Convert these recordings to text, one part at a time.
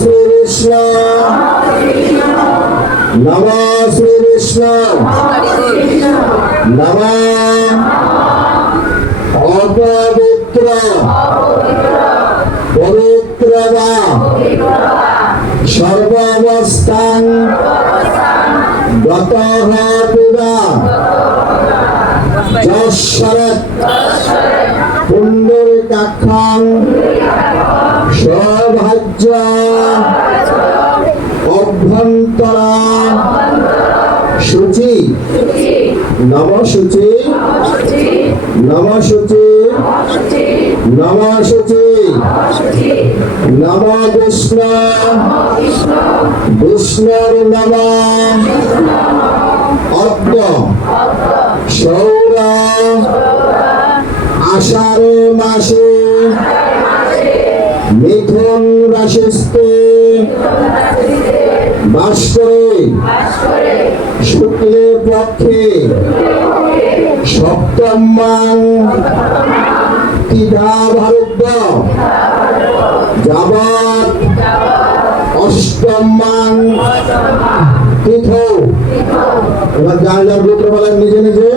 শ্রী কৃষ্ণ নম শ্রী কৃষ্ণ নম অপবিত্র। পবিত্র সর্বাবস্থান। গত পিবা যশ্বরত অভ্যন্তরা সূচি। নম সূচি। নম সূচি। নম সূচি। নম বিষ্ণু বিষ্ণুর নম। অজ্ঞ সৌর। আষাঢ় মাসে। মিথুন রাশিস্তে বাস করে। শুক্লে পক্ষে সপ্তম মান তিধা ভারত। যাবৎ অষ্টম মান তীর্থ এবার যার যার গোত্র বলেন নিজে নিজে।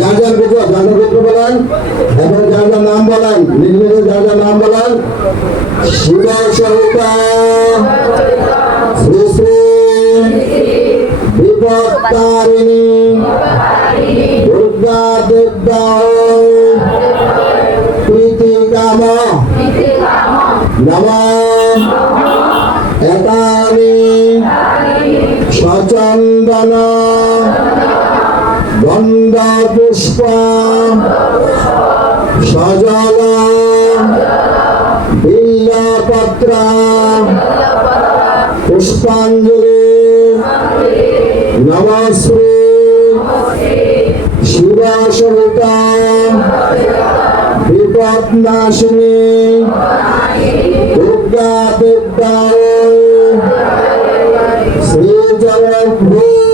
যার যার গোত্র যার গোত্র বলেন এখন যার যার নাম বলেন নিজে যার যার নাম বলেন শিব সহিতা শ্রী শ্রী বিপত্তারিণী, দুর্গা দেবতা প্রীতি কাম নম একানি সচন্দন, গন্ধ পুষ্প সজল বিল্লপত্র পুষ্পাঞ্জলি নমশ্রী শিব সহিতা বিপদনাশিনী দুর্গা বিদ্যা শ্রী জগদ্ভূ